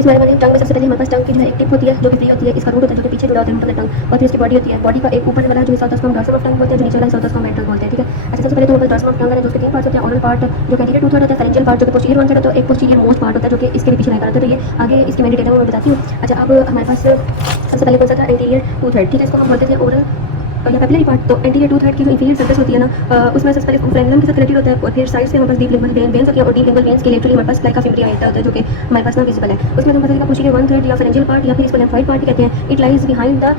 इस बारे में टंग में सबसे पहले हमारे पास टंग की जो है एक टिप होती है जो कि फ्री होती है, इसका रूट होता है जो कि पीछे जुड़ा होता है मतलब टंग, और फिर इसकी बॉडी होती है। बॉडी का एक ऊपर वाला जो हिस्सा होता है उसको हम डॉर्सल ऑफ टंग बोलते हैं, जो नीचे वाला हिस्सा होता है उसको हम वेंट्रल बोलते हैं। ठीक है, अच्छा सबसे पहले तो हमारे पास डॉर्सल ऑफ टंग है जो उसके तीन पार्ट्स होते हैं, ओरल पार्ट जो कि एंटीरियर टू थर्ड होता है, फेरेंजियल पार्ट जो कि पोस्टीरियर वन थर्ड होता है, एक पोस्टीरियर मोस्ट पार्ट होता है जो कि इसके भी पीछे रहता है। तो ये आगे इसकी मेन डिटेल मैं बताती हूँ। अच्छा अब हमारे पास सबसे पहले कौन सा था, एंटीरियर टू थर्ड। ठीक है, इसको हम बोलते थे ओरल या पेपिलरी पार्ट। तो एंटीरियर टू थर्ड की जो इंफीरियर सरफेस होती है ना, उसमें सबसे पहले फ्रेंगम के साथ कनेक्टेड होता है, और फिर साइड से हमारे पास डीप लिंगुअल वेन्स होती है, और डीप लिंगुअल वेन्स के लेटरली हमारे पास लाइक फिमरी आइटा होता है जो कि हमारे पास ना विजिबल है। उसमें हम बताएगा पोस्टीरियर वन थर्ड या फेरेंजियल पार्ट या फिर इसको लेफ्ट पार्ट कहते हैं। It lies behind the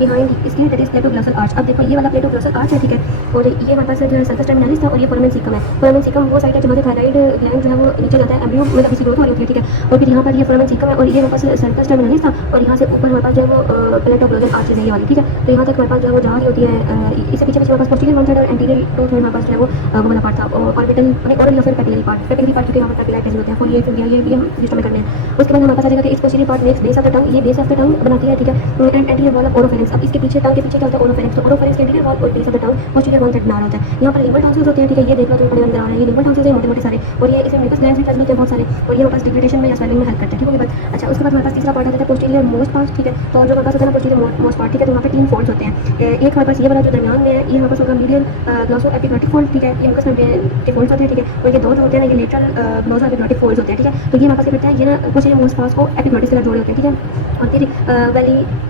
behind skin that is palatoglossal arch. अब देखो ये वाला प्लेटोग्लॉसल आर्च है, ठीक है, और ये हमारे पास जो है सर्कस टर्मिनालिस था, और ये फोरामेन सीकम है। फोरामेन सीकम वो साइड है जहाँ से थायराइड ग्लैंड जो है वो नीचे जाता है, एम्ब्रियो में इसकी ग्रोथ हो रही होती है। ठीक है, और फिर यहाँ पर ये फोरामेन सीकम है, और ये हमारे पास सर्कस टर्मिनालिस था, और यहाँ से ऊपर हमारे पास जो है वो प्लेटोग्लॉसल आर्च है ये वाली। ठीक है, तो यहाँ तक हमारे पास जो है वो जा रही होती है। इससे पीछे हमारे पास पोस्टीरियर वन थर्ड और एंटीरियर टू थर्ड हमारे पास जो है वो वाला पार्ट था, ऑर्बिटल ओरल या फिर पेपिलरी पार्ट। पेपिलरी पार्ट क्योंकि यहाँ पर पेपिलरी प्रेजेंट होते हैं, फुल ये फिर ये भी हम सिस्टम में करने हैं। उसके बाद हमारे पास आ जाएगा कि इस posterior part makes base of the टंग, ये बेस ऑफ द टंग बनाती है। ठीक है, एंड एंटीरियर वॉल ऑफ ओरोफेरिंक्स। अब इसके पीछे टंग के पीछे क्या होता है, ओरोफेरिंक्स। तो ओरोफेरिंक्स के एंटीरियर वॉल और base of the tongue posterior one third बना होता है। यहाँ पर लिंगुअल टॉन्सिल्स होते हैं। ठीक है, ये देख लो तो बड़े नजर आ रहे हैं, ये लिंगुअल टॉन्सिल्स है मोटे-मोटे सारे, और ये इसमें म्यूकस ग्लैंड्स भी प्रेजेंट होते हैं बहुत सारे, और ये हमारे पास डिग्रेडेशन में या स्वेलिंग में हेल्प करते हैं। ठीक है बात। अच्छा उसके बाद हमारे पास तीसरा पार्ट आता है पोस्टीरियर मोस्ट पार्ट। ठीक है, तो जो हमारे पास होता है ना पोस्टीरियर मोस्ट पार्ट, ठीक है, तो वहाँ पे तीन फोल्ड्स होते हैं। एक हमारे पास ये वाला जो दरमियान में है, ये हमारे पास होगा मीडियल ग्लॉसो एपिग्लॉटिक फोल्ड। ठीक है, ये मुकस के फोल्ड्स होते हैं। ठीक है, और ये दो जो होते हैं ना, ये लेटरल ग्लॉसो एपिग्लॉटिक फोल्ड्स होते हैं। ठीक है, तो ये हमारे पास करते हैं, ये ना पोस्टीरियर मोस्ट पार्ट को एपिग्लॉटिक से जोड़े होते हैं। ठीक है, और फिर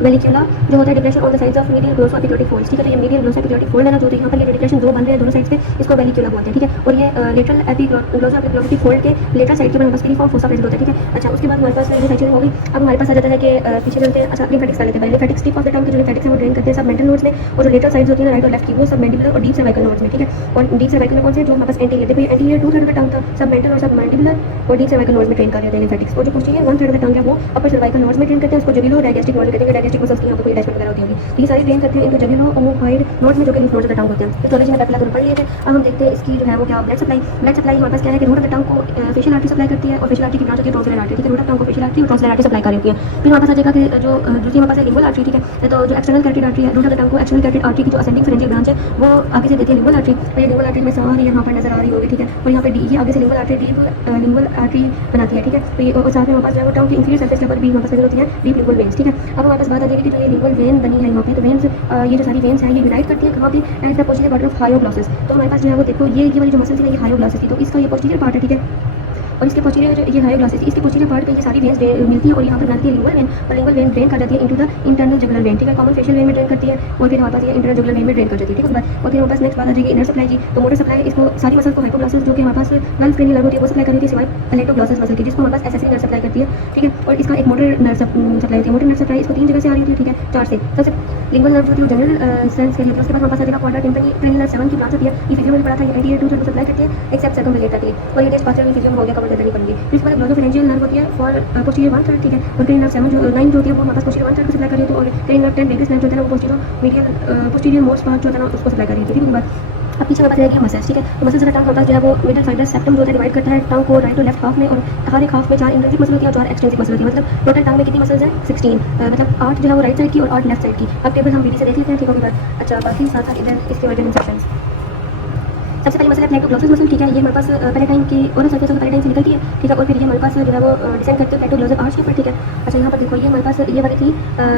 वेलिक्यूला जो होता है depression on the sides of medial glosso epiglottic folds. ठीक है, तो ये मीडियल ग्लॉसो एपिग्लॉटिक फोल्ड है ना, जो तो यहाँ पर ये डिप्रेशन जो बन रहे हैं दोनों साइड्स पे, इसको वेलिक्यूला बोलते हैं। ठीक है, और ये लेटरल ग्लॉसो एपिग्लॉटिक फोल्ड के लेटरल साइड के ऊपर हमारे पास क्रीफॉर्म फोसा प्रेजेंट होता है। ठीक है, अच्छा उसके बाद हमारे पास ये सेक्शन हो गई। अब हमारे पास आ जाता है कि पीछे चलते हैं। अच्छा लिम्फेटिक्स कर लेते हैं। लिम्फेटिक्स टिप ऑफ द टंग के जो लिम्फेटिक्स है वो ड्रेन करते हैं सब मेंटल नोड्स में, और जो लेटरल साइड्स होती है राइट और लेफ्ट की वो सब मैंडिबुलर और डीप सर्वाइकल नोड्स में। ठीक है, और डीप सर्वाइकल कौन से जो हमारे पास एंटीरियर देखो, एंटीरियर टू थर्ड का टंग था, सब मेंटल और सब मैंडिबुलर और डीप सर्वाइकल नोड्स में ट्रेन कर रहे हैं लिम्फेटिक्स, और जो पोस्टीरियर वन थर्ड का टंग है वो अपर सर्वाइकल नोड्स में ट्रेन करते हैं। उसको जुगुलो डाइजेस्टिक नोड्स कहते हैं। डाइजेस्टिक मसल्स की यहाँ पर कोई अटैचमेंट वगैरह होती होगी, तो ये सारी ट्रेन करते हैं इनको जुगुलो ओमोफाइड नोड्स में जो कि लिम्फ नोड्स का टंग होते हैं। तो चलिए मैं पहला तो पढ़ लिए थे। अब हम देखते हैं इसकी जो है वो क्या ब्लड सप्लाई हमारे पास क्या है कि रूट ऑफ द टंग को फेशियल आर्टरी सप्लाई करती है, और फेशियल आर्टरी की ब्रांच होती है टॉन्सिलर आर्टरी। ठीक है, रूट ऑफ टंग को फेशियल आर्टरी और टॉन्सिलर आर्टरी सप्लाई कर रही होती है। फिर हमारे पास आ जाएगा कि जो दूसरी हमारे पास है लिंगुअल आर्टरी। ठीक है, तो जो एक्सटर्नल कैरोटिड आर्टरी है, रूट ऑफ द टंग को एक्सटर्नल कैरोटिड आर्टरी की जो असेंडिंग फेरेंजियल ब्रांच है वो आगे से देती है लिंगुअल आर्टरी, और ये लिंगुअल आर्टरी में सारी यहाँ पर नजर आ रही होगी। ठीक है, और यहाँ पे ये आगे से lingual artery deep lingual artery बनाती है। ठीक है, तो ये और साथ में हमारे पास जो है टंग की इंफीरियर सरफेस के ऊपर भी हमारे पास होती है डीप लिंगुअल वेन्स। ठीक है, अब हमारे पास बात आ जाएगी कि जो ये लिंगुअल वेन बनी है यहाँ पे, तो वेन्स ये जो सारी वेन्स हैं ये यूनाइट करती है कहाँ पे, at the posterior part of hyoglossus. तो हमारे पास जो है वो देखो ये वाली जो मसल थी ना ये हायोग्लॉसस थी, तो इसका ये पोस्टीरियर पार्ट है। ठीक है, और इसके पोस्टीरियर जो ये हायोग्लॉसस इसके पोस्टीरियर पार्ट पे ये सारी वेन्स मिलती है, और यहाँ पर बनाती है लिंगुअल वेन, और लिंगुअल वेन ड्रेन कर जाती है into the internal jugular vein. ठीक है, कॉमन फेशियल वेन में ड्रेन करती है, और फिर हमारे पास ये इंटरनल जुगुलर वेन में ड्रेन कर जाती है। ठीक है, और फिर हमारे पास नेक्स्ट बात आ जाएगी इनर सप्लाई की। तो मोटर सप्लाई इसको सारी मसल को हाइपोग्लॉसस जो कि हमारे पास नर्व क्रेनियल नर्व होती है वो सप्लाई कर रही थी, सिवाय प्लेटोग्लॉसस मसल की जिसको हमारे पास एसएससी नर्व सप्लाई करती है। ठीक है, और इसका एक मोटर नर्व सप्लाई होती है। मोटर नर्व सप्लाई इसको तीन जगह से आ रही थी। ठीक है, चार से सबसे लिंगुअल नर्व जो जनरल सेंस के लिए, उसके बाद हमारे पास आ जाएगा क्वाड्रा टिम्पनी नर्व 7 की ब्रांच होती है। ये फिजियो में पढ़ा था, ये एंटीरियर टू थर्ड सप्लाई करती है एक्सेप्ट सर्कमफिलेटर के लिए, और ये टेस्ट पास्चर में फिजियो हो गया, कवर करनी पड़ेगी। फिर इसके बाद ग्लोसोफेरेंजियल नर्व होती है फॉर पोस्टीरियर वन थर्ड। ठीक है, और क्रेनियल नर्व 7 जो 9 जो होती है वो हमारे पास पोस्टीरियर वन थर्ड को सप्लाई कर रही है, और क्रेनियल नर्व 10 वेगस नर्व जो होता है वो पोस्टीरियर मोस्ट पार्ट जो होता है ना उसको सप्लाई कर रही है। ठीक है, अब पीछे हमारे पास रहेगी मसल्स। ठीक है, तो मसल्स का टंग होता है जो है वो मिडल फाइब्रस सेप्टम जो है डिवाइड करता है टंग को राइट और लेफ्ट हाफ में, और हर एक हाफ में 4 इंट्रिंसिक मसल होती है और 4 एक्सट्रिंसिक मसल होती है। मतलब टोटल टंग में कितनी मसल्स हैं 16, मतलब 8 जो है वो राइट साइड की और 8 लेफ्ट साइड की। अब टेबल हम बीडी से देख लेते हैं। ठीक है, अच्छा बाकी साथ साथ इधर इसके वजह इंसेक्शंस। सबसे पहले मसल है प्लेटोग्लॉसस मसल। ठीक है, ये हमारे पास पैराटाइन की ओरल सरफेस ऑफ पैराटाइन से निकलती है। ठीक है, और फिर ये हमारे पास जो है वो डिसेंड करते हैं प्लेटोग्लॉसस आर्च के ऊपर। ठीक है, अच्छा यहाँ पर देखो ये हमारे पास ये वाली थी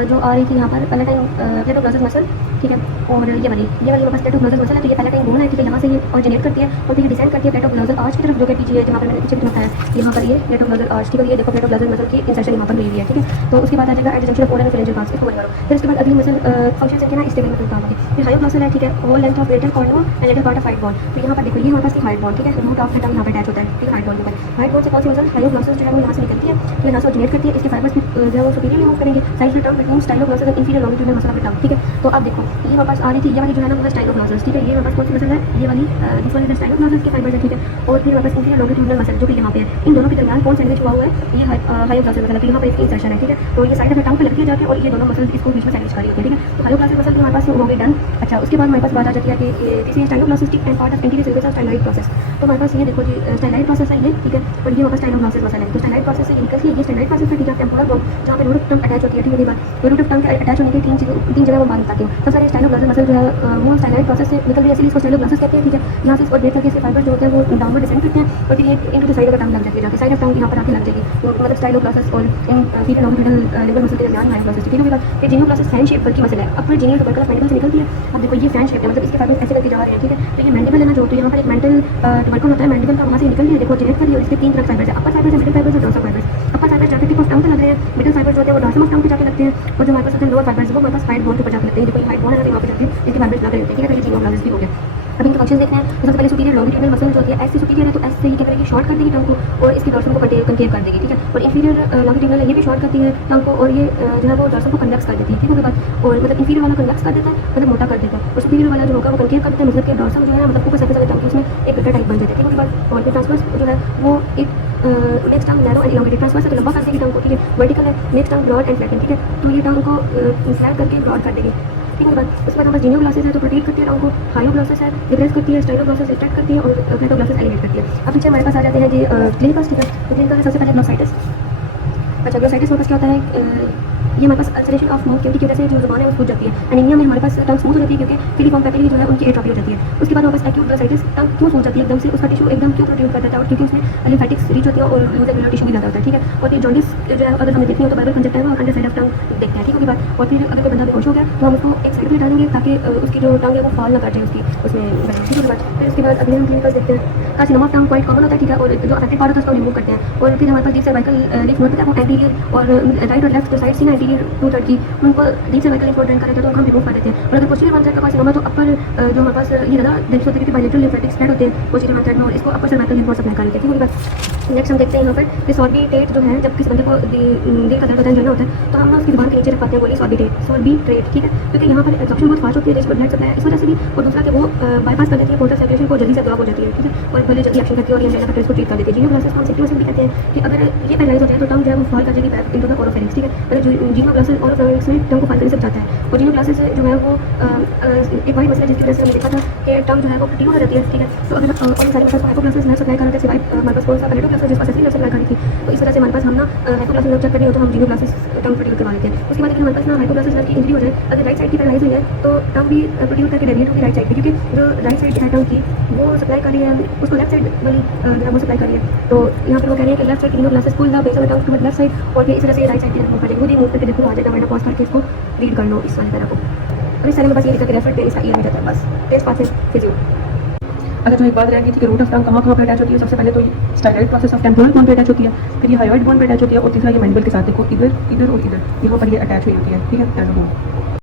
जो आ रही थी यहाँ पर पैराटाइन प्लेटोग्लॉसस मसल। ठीक है, और ये वाली हमारे पास प्लेटोग्लॉसस मसल है, तो ये पैराटाइन बोन है। ठीक है, यहाँ से ये ऑरिजिनेट करती है और फिर डिसेंड करती है प्लेटोग्लॉसस आर्च की तरफ, जो कि पीछे है जहाँ पर मैंने पीछे भी बताया यहाँ पर ये प्लेटोग्लॉसस आर्च। ठीक है, ये देखो प्लेटोग्लॉसस मसल की इंसर्शन यहाँ पर हुई है। ठीक है, तो उसके बाद आ जाएगा adjunction of oral and pharyngeal parts, इसको बंद करो। फिर उसके बाद अगली मसल फंक्शन है ना इस टेबल में काम होगी। फिर हायोग्लॉसल है। ठीक है, whole length of greater cornu and lateral part of hyoid bone. तो यहाँ पर देखो ये हमारे पास हाइट बोन। ठीक है, रूट ऑफ द टंग यहाँ पे अटैच होता है। ठीक है, हाइट बोन के ऊपर हाइट बोन से कौन सी मसल हायोग्लॉसस जो है वो यहाँ से निकलती है, तो यहाँ से ऑरिजिनेट करती है। इसके फाइबर्स जो है वो सुपीरियर मूव करेंगे side of tongue between styloglossus and inferior longitudinal muscle of the tongue. ठीक है, तो अब देखो ये हमारे पास आ रही थी ये वाली जो है ना वो स्टाइलोग्लॉसस। ठीक है, ये हमारे पास कौन सी मसल है, ये वाली दिस वाली स्टाइलोग्लॉसस के फाइबर्स है। ठीक है, और फिर हमारे पास इंफीरियर लॉन्गिट्यूडिनल मसल जो कि यहाँ पे है, इन दोनों के दरमियान कौन सैंडविच हुआ हुआ है, ये हायोग्लॉसस मसल है। तो यहाँ पर इसकी इंसर्शन है। ठीक है, तो ये साइड ऑफ द टंग पे लगती है जाके, और ये दोनों मसल्स इसको बीच में सैंडविच कर रही होती है। ठीक है, तो हायोग्लॉसस मसल हमारे पास हो गई डन। अच्छा उसके बाद हमारे पास बात आ जाती है कि this is styloglossus tip and part of interior surface of styloid process. तो हमारे पास ये देखो जी स्टाइलाइट प्रोसेस है ये, ठीक है, और ये होगा स्टाइलो ग्लासेस मसाला है। तो स्टाइलाइट प्रोसेस से निकल के ये स्टाइलाइट प्रोसेस है, ठीक है, टेम्पोरल बोन जहाँ पे रूट ऑफ टंग अटैच होती है, ठीक है, बात रूट ऑफ टंग अटैच होने की तीन जगह वो बात बताती हूँ। सबसे पहले स्टाइलो ग्लासेस मसल जो है वो स्टाइलाइट प्रोसेस से निकल रही है, इसलिए इसको स्टाइलो ग्लासेस कहते हैं, ठीक है। यहाँ से इसको ब्रेक करके इसके फाइबर जो होते हैं वो डाउनवर्ड डिसेंड करते हैं और फिर ये इनटू द साइड ऑफ टंग लग जाती है, जाके साइड ऑफ टंग यहाँ पर आके लग जाएगी। तो मतलब स्टाइलो ग्लासेस और इंफीरियर लॉन्गिट्यूडनल लेवल मसल के दरमियान हायर ग्लासेस, ठीक है। ये जीनियो ग्लासेस फैन शेप करके मसल है। अब फिर जीनियो टुबरकल मैंडिबल से निकलती है। अब देखो ये फैन शेप है, मतलब इसके फाइबर ऐसे करके जा रहे हैं, ठीक है। तो ये मैंडिबल है ना जो, तो यहाँ पर एक मेंटल टुबरकल होता है, मैंडिबल का वहाँ से निकल रही है, देखो जेनेट कर रही है और इसके तीन तरफ फाइबर्स है, अपर फाइबर्स, मिडिल फाइबर्स और डोर्सल फाइबर्स। अपर फाइबर्स जाके टिप ऑफ टंग पे लग रहे हैं, मिडिल फाइबर्स होते हैं वो डोर्सम ऑफ टंग पे जाके लगते हैं और जो हमारे पास होते हैं लोअर फाइबर्स वो हमारे पास हाइड बोन के ऊपर जाके लगते हैं। देखो ये हाइड बोन है ना, वहाँ पे जाके इसके फाइबर्स लग रहे हैं, ठीक है। तो ये जीनियो ग्लासेस भी हो गया। अब इनके फंक्शन देखते हैं। तो सबसे पहले सुपीरियर लॉन्गिट्यूडनल मसल जो होती है एस से सुपीरियर है, तो एस से ये क्या करेगी, शॉर्ट कर देगी टंग को और इसकी डोर्सम को कंकेव कर देगी, ठीक है। और इंफीरियर लॉन्गिट्यूडनल है, ये भी शॉर्ट करती है टंग को और ये जो है वो डोर्सम को कन्वेक्स कर देती है, ठीक है। बाद और मतलब इंफीरियर वाला कन्वेक्स कर देता है, मतलब मोटा कर देता है, और सुपीरियर वाला जो होगा वो कंकेव कर देता है, मतलब कि डोर्सम जो है मतलब ऊपर सर्फेस वाले टंग के उसमें एक गड्ढा टाइप बन जाता है, ठीक है। बाद और फिर ट्रांसवर्स जो है वो एक next tongue narrow and elongated, transverse से लंबा कर देगी टंग को, ठीक है। वर्टिकल है, next tongue broad end flatten, ठीक है। तो ये टंग को फ्लैट करके ब्रॉड कर देगी, ठीक है। बाद उसके बाद हमारे जीनियो ग्लासेस है तो प्रोटेक्ट करती है टंग को, हाइयो ग्लासेस है डिप्रेस करती है, स्टाइलो ग्लासेस रिट्रैक्ट करती है और प्लेटो ग्लासेस एलिवेट करती है। अब पीछे हमारे पास आ जाते हैं जी क्लिनिकल्स, ठीक है। तो क्लिनिकल सबसे पहले ग्लोसाइटिस। अच्छा ग्लोसाइटिस हमारे पास क्या होता है, ये हमारे पास अल्सरेशन ऑफ माउथ कैविटी की वजह से जो जुबान है वो सूज जाती है। एनीमिया में हमारे पास टंग स्मूथ हो जाती है क्योंकि फिलिफॉर्म पैपिली जो है उनकी एट्रोफी हो जाती है। उसके बाद हमारे पास एक्यूट ग्लोसाइटिस, टंग क्यों सूज जाती है एकदम से, उसका टिश्यू एकदम क्यों प्रोड्यूस कर देता है, और क्योंकि उसमें लिम्फेटिक्स रीच होती है और लूजर टिश्यू भी ज़्यादा होता है, ठीक है। और फिर जॉन्डिस जो है अगर हमें देखनी हो तो बाइबल कंजक्टाइवा और अंडर साइड ऑफ टंग देखते हैं, ठीक है बात। और फिर अगर कोई बंदा बेहोश हो गया तो हम उसको एक साइड पर डालेंगे ताकि उसकी जो टंग है वो फॉल ना कर जाए उसकी उसमें, ठीक है बात। फिर उसके बाद अगले हम क्लिनिकल्स देखते हैं। Carcinoma of tongue quite common होता है, ठीक है, और जो अफेक्टेड पार्ट होता है उसको रिमूव करते हैं। और फिर हमारे पास डीप सर्वाइकल लिम्फ नोड है वो एंटीरियर और राइट और लेफ्ट जो साइड सी ना एंटीरियर 2/3 की उनको deep cervical lymph node drain कर देते हैं, तो हम रिमूव कर देते हैं। और अगर पोस्टीरियर वन साइड का कार्सिनोमा तो अपर जो हमारे पास ये ज़्यादा डेंस होती है क्योंकि बायलेटरल लिम्फेटिक स्प्रेड होते हैं पोस्टीरियर वन साइड में और इसको अपर सर्वाइकल लिम्फ नोड सप्लाई कर देते हैं, ठीक है बात। नेक्स्ट हम देखते हैं यहाँ पर कि सॉर्बिट्रेट जो है, जब किसी बंदे को दिल का दर्द होता है, जलना होता है, तो हम ना उसकी जुबान के नीचे रख पाते हैं, बोलिए सॉर्बिट्रेट, ठीक है, क्योंकि यहाँ पर एब्जॉर्प्शन बहुत फास्ट होती है जिसको ब्लड सप्लाई है इस वजह से भी, और दूसरा कि वो बाईपास कर देती है पोर्टल सर्कुलेशन को, जल्दी से ब्लॉक हो जाती है, ठीक है, और पहले जल्दी एक्शन करती है और ये फैक्टर्स को ट्रीट कर देती है। जीनियो ग्लासेस को हम सिटी मसल भी कहते हैं कि अगर ये पैरालाइज हो जाए तो टंग जो है वो फॉल कर जाएगी बैक इनटू द ओरोफेरिंक्स, ठीक है। मतलब जीनियो ग्लासेस ओरोफेरिंक्स में टंग को फॉल करने से बचाता है। और जीनियो ग्लासेस जो है वो एक बड़ी मसला जिसकी वजह से हमने देखा था कि टंग जो है वो प्रोटीन हो जाती है, ठीक है। तो अगर और सारे मतलब हाइपोग्लासेस नर्व सप्लाई कर रहे थे सिवाय हमारे पास कौन सा पैलेटो ग्लासेस जिसको सेंसरी नर्व सप्लाई करी थी, तो इस वजह से हमारे पास हम ना हाइपोग्लासेस नर्व चेक करनी हो तो हम जीनियो ग्लासेस टंग प्रोड्यूस करवा लेते हैं। उसके बाद अगर हमारे पास ना हाइपोग्लासेस नर्व की इंजरी हो जाए, अगर राइट साइड की पैरालाइज हुई है तो टंग भी प्रोड्यूस करके डेविएट होगी राइट साइड की, क्योंकि जो राइट साइड है टंग की वो सप्लाई कर रही है उसको लेफ्ट साइड वाली जो है वो सप्लाई कर रही है। तो यहाँ पर वो कह रहे हैं कि लेफ्ट साइड की genioglossus pull the base of the tongue toward left side, और फिर इस तरह से राइट साइड की तरफ मूव करेगी। खुद ही मूव करके देखो आ जाएगा, मैंने पॉज करके इसको रीड कर लो इस वाले पैरा को। और इस सारे में बस ये लिखा कि रेफर इसका ईयर में जाता है, बस टेस्ट पास फिजियो। अच्छा जो एक बात रह गई थी कि रूट ऑफ टंग कहाँ पे अटैच होती है, सबसे पहले तो ये stylite process of temporal bone पे अटैच होती है, फिर ये हायोइड बोन पे अटैच होती है और तीसरा ये मैंडिबल के साथ देखो इधर इधर और इधर यहाँ पर ये अटैच हुई होती है, ठीक है।